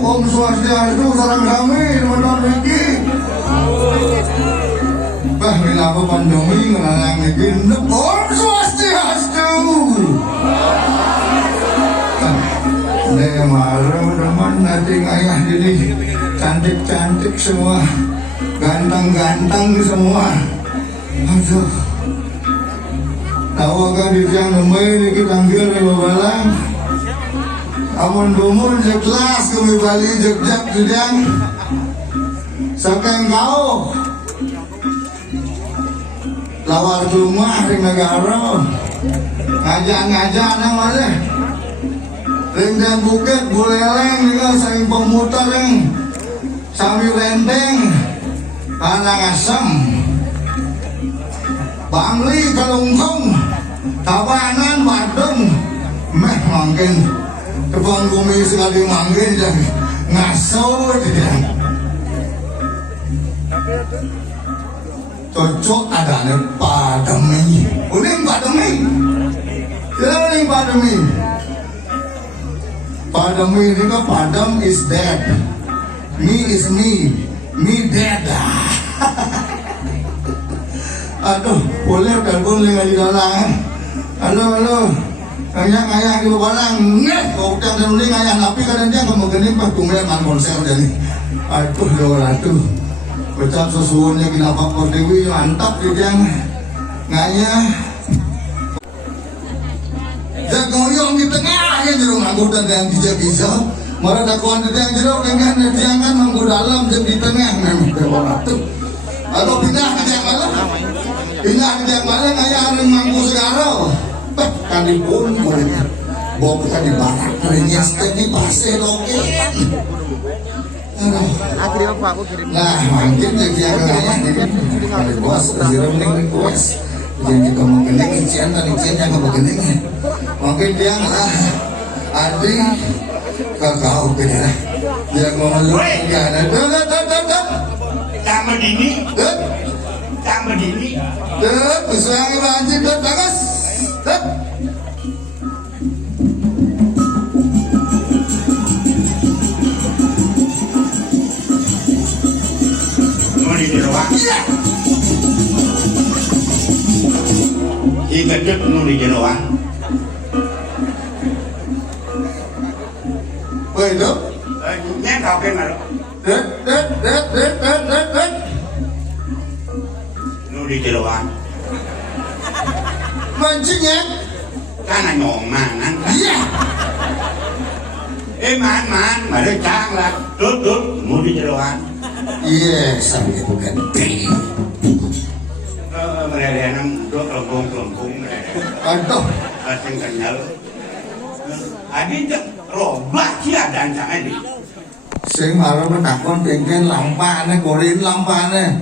Om Swastiastu, sarang kami, teman-teman Wiki. Bah, kenapa pandemi ngelarang bikin Om Swastiastu? Nih marah teman nanti ayah jadi cantik-cantik semua, ganteng-ganteng semua. Aduh, tahu kan di siang nemai kita tanggil di balang. Amun dumur je kelas kami bali jejak sedang saking kau lawar rumah di negara ngajak-ngajak nang mana ring dan bukit buleleng dengan saking pemutar yang sambil renteng anak asam bangli kalungkong tabanan badung meh mungkin Kepang bumi sekali manggil dan ngasau dia. Cocok adanya pademi. Uling pademi. Uling pademi. Pademi ini kan padam is dead. Me is me. Me dead. Aduh, boleh telepon lagi dalam. Halo. Ayah di barang nih, kau jangan nuling ayah napi kadang dia kamu gini pas kumel man konser jadi, aduh doa tuh, becak susunya kenapa kau dewi mantap di yang ngaya, jagoyong di tengah ya jeruk angkutan yang bisa, marah dakwaan di yang jeruk dengan jangan manggu dalam jadi di tengah memang doa tuh, atau pindah di yang mana ngaya ada manggu sekarang. Kan di pun bawa kita di barak harinya di pasir oke nah mungkin jadi agaknya jadi bos jadi mending bos jadi kamu kening incian yang kamu kening mungkin dia lah adi kakak beda dia ngomong ya ada tambah dini bisa lanjut bagus. Ikat nu di Jenoa. Bueno. Nya kau ke mana? Det. Nu di Jenoa. Mancing ya? Karena nyong mana? Iya. Man, mana cang lah. Tut, nu di Jenoa. Iya, sampai bukan. Mereka nang dua kelempung. Aduh. Asing kenyal. Adi robah cia dan sangat di. Sing harus menakon kengken lampane, korin lampane.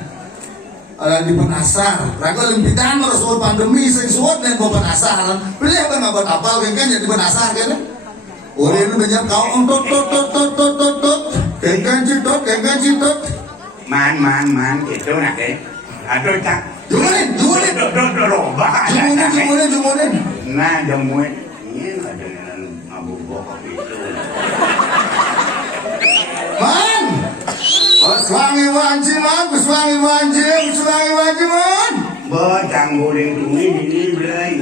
Ada di penasar. Ragu limpitan harus soal pandemi sing suot dan bawa penasar. Pilih apa nggak buat apa kengken jadi penasar kan? Korin banyak kau tot. Kengken citot. Man, gitu nak ke. Aduh cak. Jumunin. Robah. Jumunin. Nah, jamuin. Ini ada dengan mabuk bokok itu. Man, Peswangi wanci man. Bocang goreng ini belai.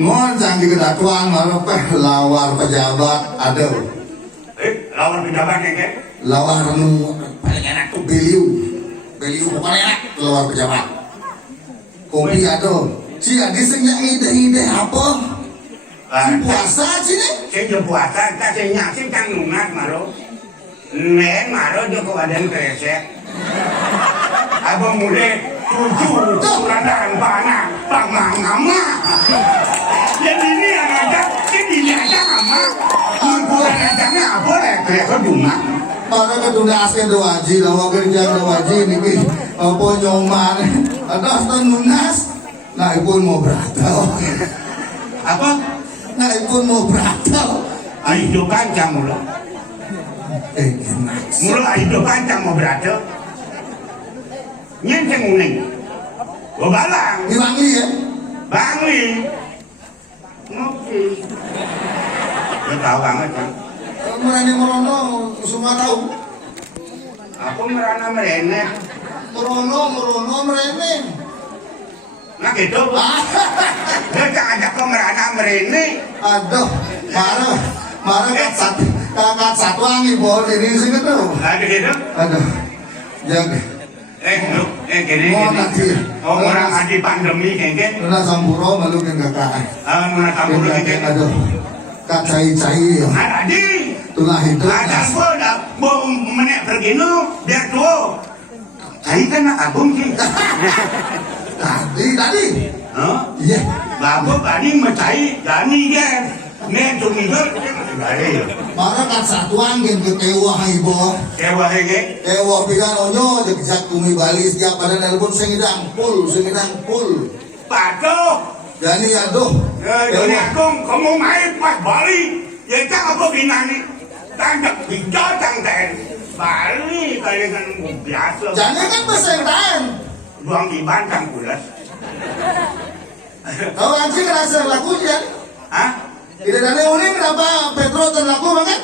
Ngon sang di kedatuan malah lawar pejabat ada. Lawar pejabat ke? Lawar paling enak tuh beliau pokoknya enak lawar pejabat. Kopi ada. Adi senyak ide apa? Puasa sini? Saya puasa, saya nyaksi kan nungat maro. Neng maro dia ke badan kresek. Abang muda tujuh suradaan panah pangangama. Jadi ini yang ada, ini aja ama. Bukan adanya apa lah, kresek bunga. Para ketunda asli doaji, lawa kerja doaji ini apa nyoman. Ada nunas. Nah, ibu mau berata. Apa? Ngaipun mau beratal. Hidup kancang mulu. Gimana? Mulu hidup kancang mau beratal. Nyenteng uning. Gua balang. Diwangi ya? Bangli. Ngopi. Lu tahu banget kan? Merani merono semua tahu. Aku merana merene. Merono merene. Nah gitu. Dia ngajak ke merana merene. Aduh, marah kakak satu angin bawa diri sini tuh. Ada gitu. Aduh, jangan. Lu, gini. Mau nanti. Oh, orang adi pandemi kengken. Nuna sampuro malu kan kakak. Nuna tampur kengken. Aduh, kak cai-cai ya. Adi. Itulah itu. Ada gua dah mau menek pergi nu biar tua. Cai kan nak abung sih. Tadi. Hah? Iya. Babu tadi mencai dani dia. Nen tumigal dia masih gale. Marah kan satu angin kekewa haibo. Kewa hege. Kewa pikan onyo jejak kumi Bali setiap pada nelpon sengidang pul. Patok. Jadi aduh. Jadi aku kamu main pas Bali. Ya tak apa binani. Tandak bijak tangten. Bali kali kan biasa. Jangan kan pesengtan. Buang di bantang pulas. Kau anjing rasa lakunya. Hah? Tidak ada uning kenapa Petro terlaku banget?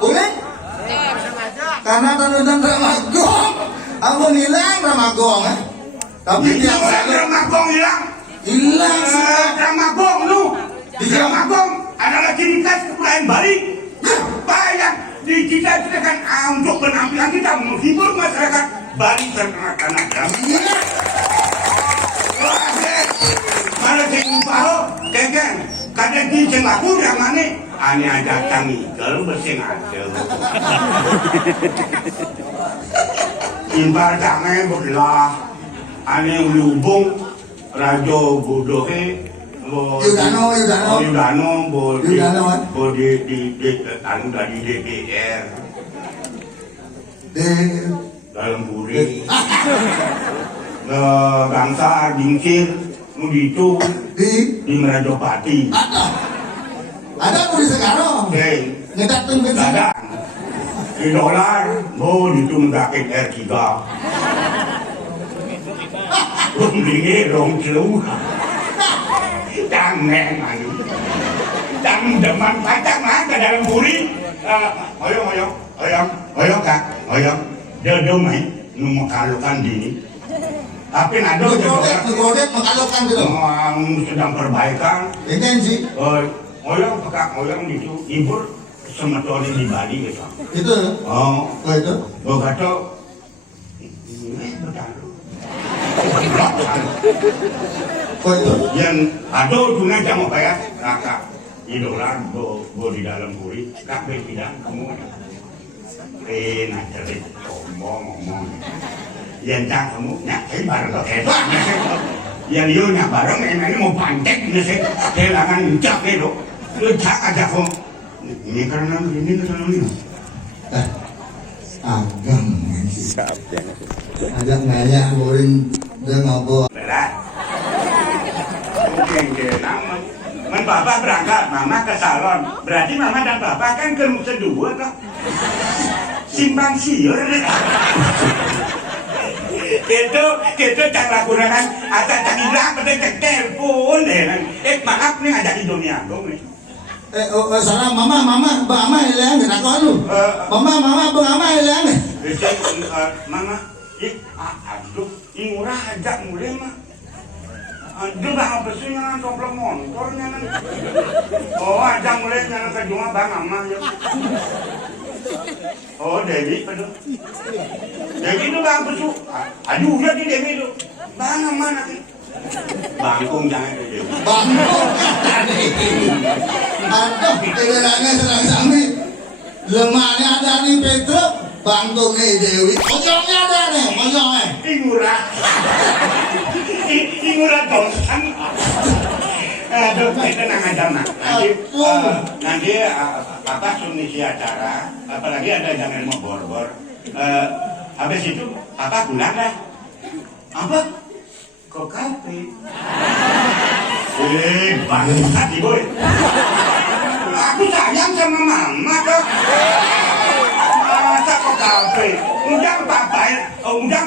Uning? Karena tanudan Ramagong. Aku hilang Ramagong. Tapi tiap hari Ramagong hilang. Hilang sih. Ramagong lu. Di Ramagong ada lagi dikas kepulauan Bali. Apa yang dicita-citakan untuk penampilan kita menghibur masyarakat Bali terkena Kanada. Iya. Mana sing pao kengken kadang di sing aku yang mana ane aja tangi kalau bersing aja imbar tangi belah ane lubung rajo bodohe Yudano di anu dari DPR dalam buri bangsa dingsir itu di Merajopati. Ada di sekarang. Ngedateng ke Ada. Di dolar, itu menggakit R3. Beli rong jauh. Jangan anu. Jangan deman pacak mah ke dalam buri. Hoyo kak, hoyo. Dodo mai, nu mekalukan dini. Tapi nado Ngegodet mekalukan gitu. Sedang perbaikan. Ini sih. Oyong pekak oyong itu ibur semetoni di Bali gitu. Itu. Oh itu. Bogato. Itu. Yang ada guna jamu kayak kakak idolan bo di dalam buri kakek tidak kamu. Nak cerit ngomong. Yang cak kamu nyak bareng kok itu. Yang yo nyak bareng ini mau pancek nih sih. Kehilangan cak itu. Lu cak aja kok. Ini karena ini. Agam ada ngaya boring dan ngobrol. Berat. Men bapak berangkat, mama ke salon. Berarti mama dan bapak kan ke kedua toh. Simpang siur. Itu cara kurang ada tak hilang pada telepon deh. Maaf nih ngajak di dunia dong nih. Salah mama hilang nak kau lu. Mama hilang. Mama, aduh, ini murah ajak mulai mah. Aduh, bang apa sih nyalan komplek motor nyalan. Oh, ajak mulai nyalan ke rumah bang mama ya. Oh, Dewi, aduh. Dewi itu bang pesu. Aduh, udah di Dewi itu. Bang mama nanti. Bangkung jangan ke Dewi. Bangkung tadi. Aduh, kedengarannya sedang sambil. Lemahnya ada nih Petro. Bangkung nih Dewi. Kocoknya ada nih, kocoknya. Murah dosan. Aduh, kita tenang aja nak. Nanti papa sumisi acara. Apalagi ada jangan mau bor-bor. Habis itu papa pulang lah. Apa? Ke kafe. Bangsat ibu. Aku sayang sama mama kok. Masa kok kafe? Undang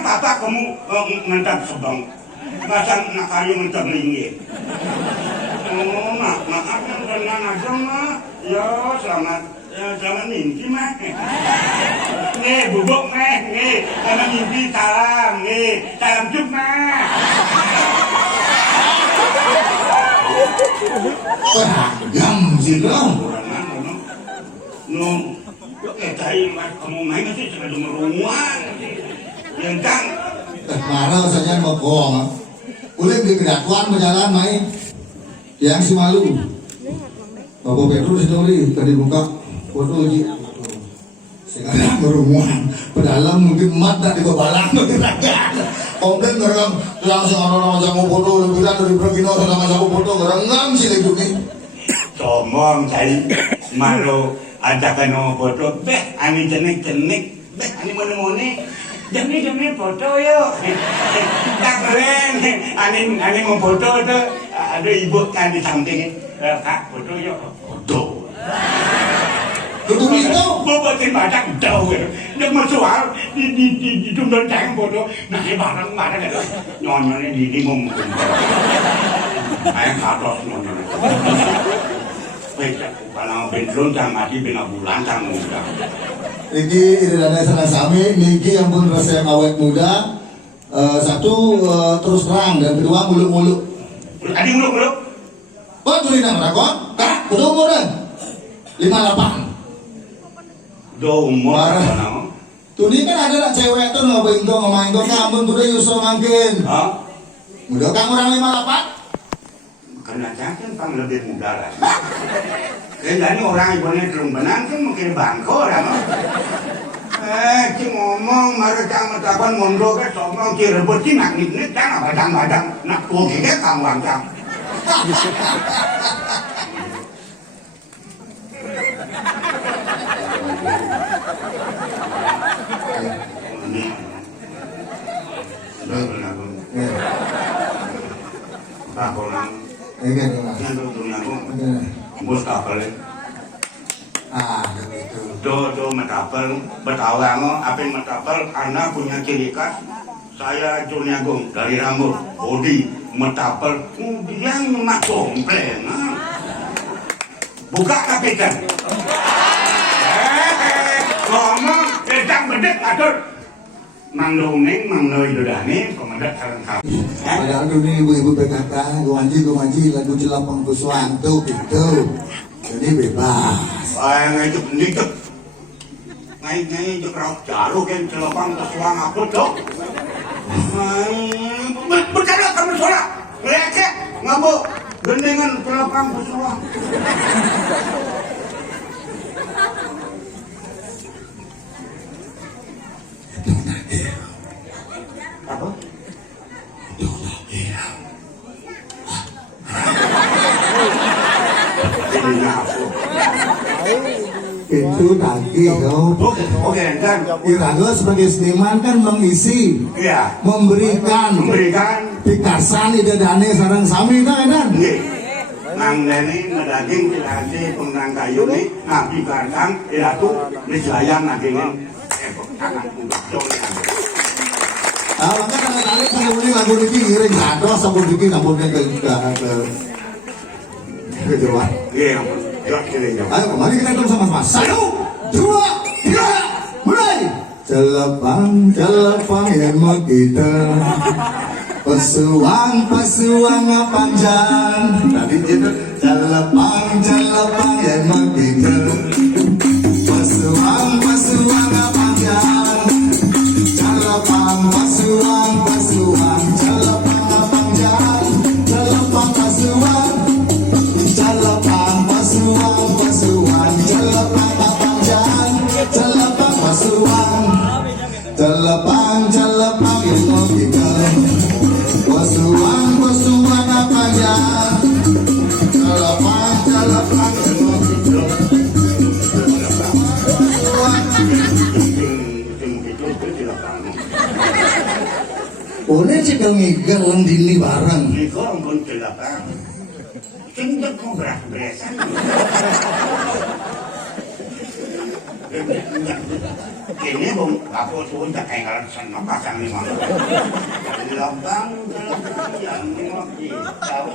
papa kamu ngantar sebang. Masa nak kayu ngantar ringgit. Oh, maaf yang tenang aja mak. Ya selamat mimpi mak. Nih bubuk nih, selamat mimpi salam juk mak. Jam sih dong. No, tadi kamu main masih cuma meruang. Yang kan? Marah saja mau bohong. Boleh beli kedakuan berjalan main. Yang si malu. Bapak Petrus story tadi buka foto lagi. Sekarang merumuan. Pedalam mungkin mata di kebalang. Komplain orang langsung orang sama foto lebih dari Prekino sama foto ngerengam sih lagi nih. Somong cari malu ada kena foto. Beh, ani cenik. Beh, ani mana. Demi foto yuk. Tak keren. Ani mau foto tu. Ada ibu kan di samping. Kak, foto yuk. Foto. Foto itu? Bapak badak jauh. Dia masuk di jumlah jangan foto. Nah, barang ada. Nyonya di mum. Ayah katos nyonya. Kalau bentrun sama mati bina bulan sama muda. Iki iridana sana sami, niki yang pun rasa awet muda. Satu terus terang dan kedua muluk-muluk. Adi muluk-muluk. Oh tulis nama rakon? Kak, udah umur dah. 58. Do umur apa? Tuh ini kan ada nak cewek tuh ngapain tuh ngemain tuh kamu tuh dia Yusuf mungkin. Hah? Muda kamu orang 58? Karena jangan pang lebih muda lah. Jadi orang ibunya kerumbanan kan mungkin bangko lah. Cik ngomong mereka matapan mondo ke somong kira beti nak nit kan badang nak tua kita kamu angkam. Bos kapal gitu. Do metapel Betawango apa yang metapel karena punya ciri khas. Saya Jurniagung dari rambut body metapel kemudian mak komplain. Buka KPK. Ngomong sedang bedek atur. Mang Dongeng, Mang Noi Dodane, komandan Sarangkap. Padahal dunia ibu-ibu PKK, gumanji lagu jelapang Kuswanto gitu. Jadi bebas. Ngai itu. Ngai itu kerap jaru kan jelapang Kuswang aku dok. Berkata kamu suara, leceh, ngabuk, gendengan jelapang Kuswang. Apa? Itu nanti kau. Oke, kan. Irago sebagai seniman kan mengisi, Iya. memberikan pikasan ide dane sarang sami kan edan. Nang dene ngedaging dilasi pengenang kayu ni nabi kandang ilatu diselayang nagingin tangan udah jolnya. Maka kali-kali saya beli lagu ini ngiring satu sabun bikin sabunnya ke Jawa. Iya, yuk kirim. Ayo, mari kita hitung sama-sama. 1, 2, 3, mulai. Celepang yang mau kita. Pesuang panjang. Tadi itu celepang yang mau kita. Pesuang panjang. Celepang pasuang celepang panjang. Celepang pasuang celepang panjang. Celepang pasuang celepang yang mau kita. Pasuang panjang. Celepang yang mau kita. Boleh cikal ngigel dini bareng. Ini kau pun celapang. Cendet mau beres-beresan. Ini bung kapal tuh tak kayak kalau sana pasang ni mah. Lambang yang tahu.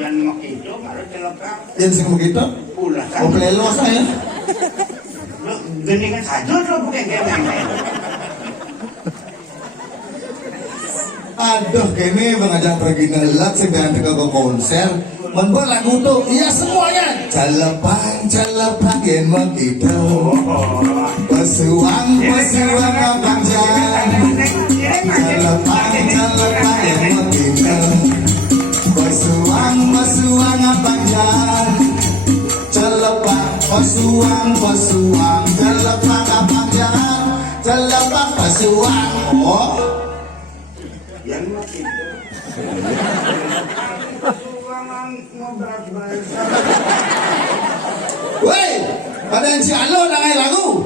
Yang mak itu harus celaka. Yang sing begitu? Ulah Oh pelelo saya. Gini kan saja lo bukan kayak Aduh, kini mengajak pergi nelat sedang ke konser. Membuat lagu tuh, iya semuanya. Calepang yang begitu. Pesuang abang jan. Calepang yang begitu. Pesuang abang jan. Calepang, pesuang, calepang abang jan. Calepang, pesuang. Oh. Yang makin ruangan ngobrol bersama. Woi, pada si Alo nangai lagu.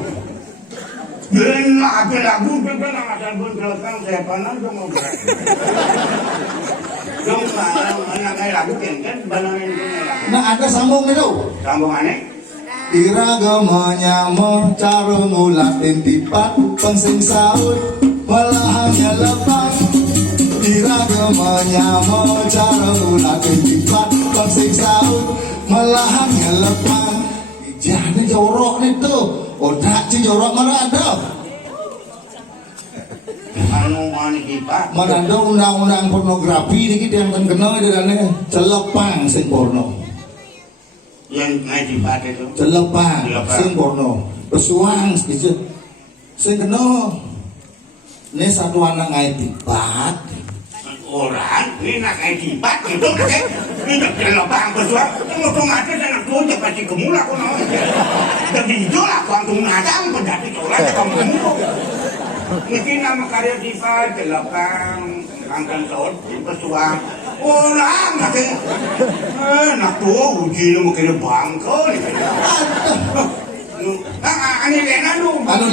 Benar apa lagu benar ada pun belakang saya panas dong ngobrol. Dong nangai lagu kan balangin lagu. Nah ada sambung itu. Sambungannya? Iragama nyamo cara ngulatin tipat pensing saut malahnya lepang. Iragama nyamo cara ngulatin tipat pensing saut malahnya lepang. Jangan jorok nih tuh. Otak si jorok mana ada? Anu mana kita? Mana ada undang-undang pornografi dikit yang kena di dalamnya celepang sing porno. Yang naik di bawah itu Celepang sing porno pesuang gitu sing kena ini satu anak ngai tipat orang ini nak naik di bawah gitu kan ini tak celepang pesuang ngomong aja anak tua je pasti gemula kau nak jadi hijau lah kuantum nadang pendati orang kamu mungkin nama karya diva celepang angkat saud pesuang orang nak tua uji lu mungkin bangko ni ani lena lu anu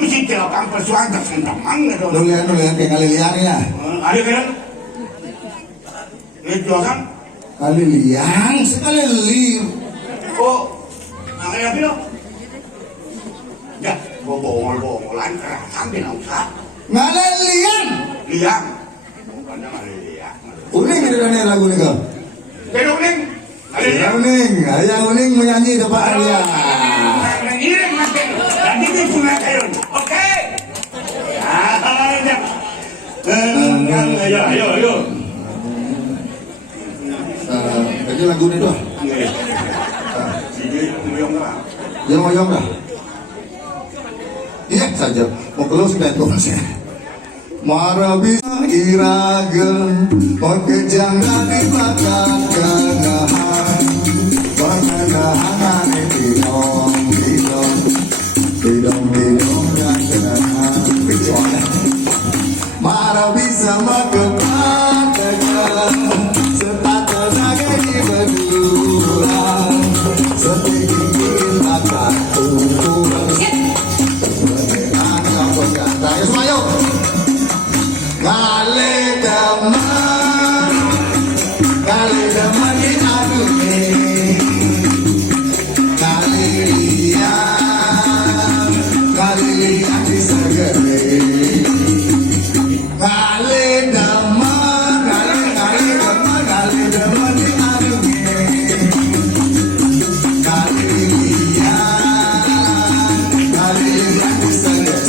mesti celepang pesuang tak sentamang anu kayak ngalilian ya ada kan itu kan ngalilian sekali lir oh angin apa lo ya bongol-bongolan kerasan di nausa ngalilian liang bukannya ngaliliang uning itu kan lagu nih kau pero uning ayah uning menyanyi depan dia ini makin tadi dia punya kayu oke ayo jadi lagu ini doh yang ngoyong dah iya saja mau keluar sudah konser Marabi iraga Pekejang dari belakang kenahan Pengenahan Tidong dan kenahan Bicara Marabi sama kepatakan Setata naga di berdua Setinggi akan ukuran Menenang apa kata ya semua yuk Kali deman di adunya Kali lihat di segede Kali deman di adunya Kali lihat di segede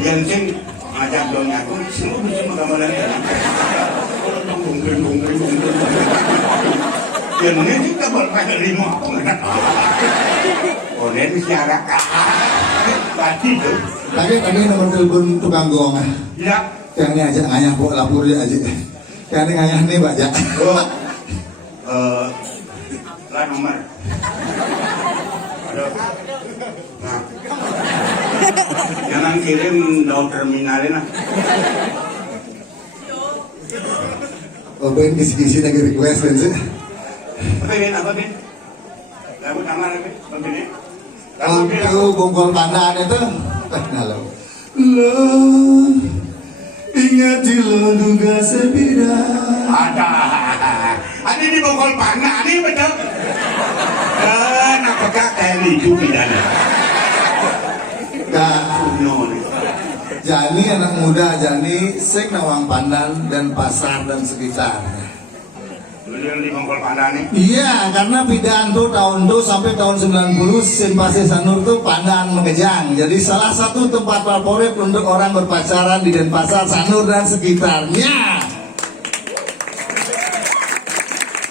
yang sing ajak dong aku semua bisa menggambarkan bungkring yang ini kita berpakai lima oh ini masyarakat tadi tuh tadi nomor telepon tukang gong ya yang ini aja ngayah bu lapor dia aja yang ini ngayah nih baca lah nomor aduh nah jangan kirim daun terminalin lah oh ben kisi-kisi lagi request kan sih apa Ben? Lagu nama lagi begini untuk bongkol kanan itu nah lo ingin cilo duga sepida. Ada di Bongkol Pana nih betul. Apakah kayak itu pidana? Jani anak muda, Jani sing nawang Pandan dan pasar dan sekitarnya. Di Bongkol Pana nih? Iya, karena pidaan tuh tahun tuh sampai tahun 90 Simpasi Sanur tuh Pandan Mekejang. Jadi salah satu tempat favorit untuk orang berpacaran di Denpasar, Sanur dan sekitarnya.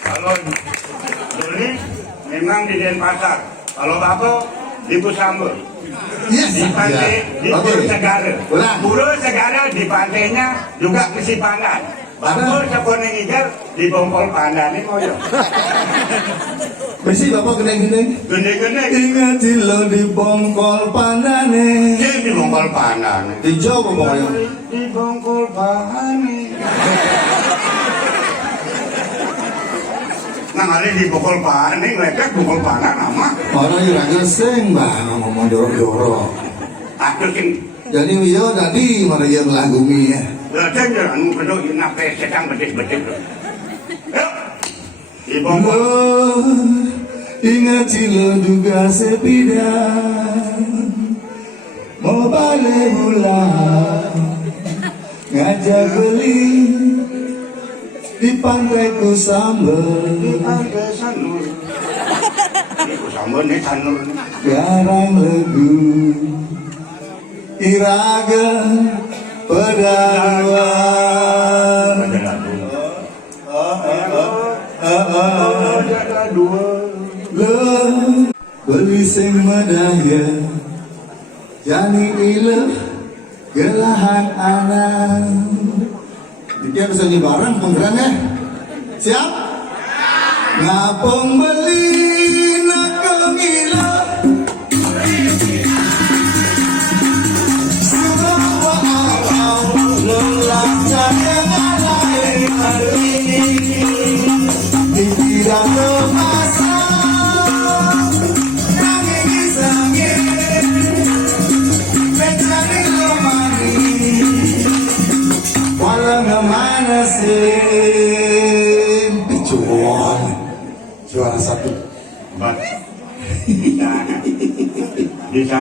Kalau Doni memang di Denpasar. Kalau Bako di Busambur. Yes. Di pantai di Pura Segara. Pura Segara di pantainya juga mesti Pandan. Bako sekolah ngijar di Bongkol Pandan ini koyo. Besi bapak gede-gede. Gede-gede. Ingat lo di Bongkol Pandane. Di Bongkol Pandan. Di Jawa pokoknya. Di Bongkol Pandan. Nah, ada di Bongkol Pandan, ngeledek Bongkol Pandan nama. Orang yang sing bang ngomong jorok-jorok. Aku sing Jadi yo tadi mana yang melagumi ya. ledek anu kedok nape sedang betis-betis. Yuk. Di Bongkol. Lo ingat lo juga sepida. Mau balik pulang ngajak beli di pantai Kusambel. Di pantai Sanur. Di Kusambel nih Sanur. Garang legu iraga pedaluan. Ada dua. Lo beli sing medaya jani ileh gelahan anak. Dia bisa di barang penggeran ya. Siap? Ngapung beli nak kemila. Juara satu. Di sana.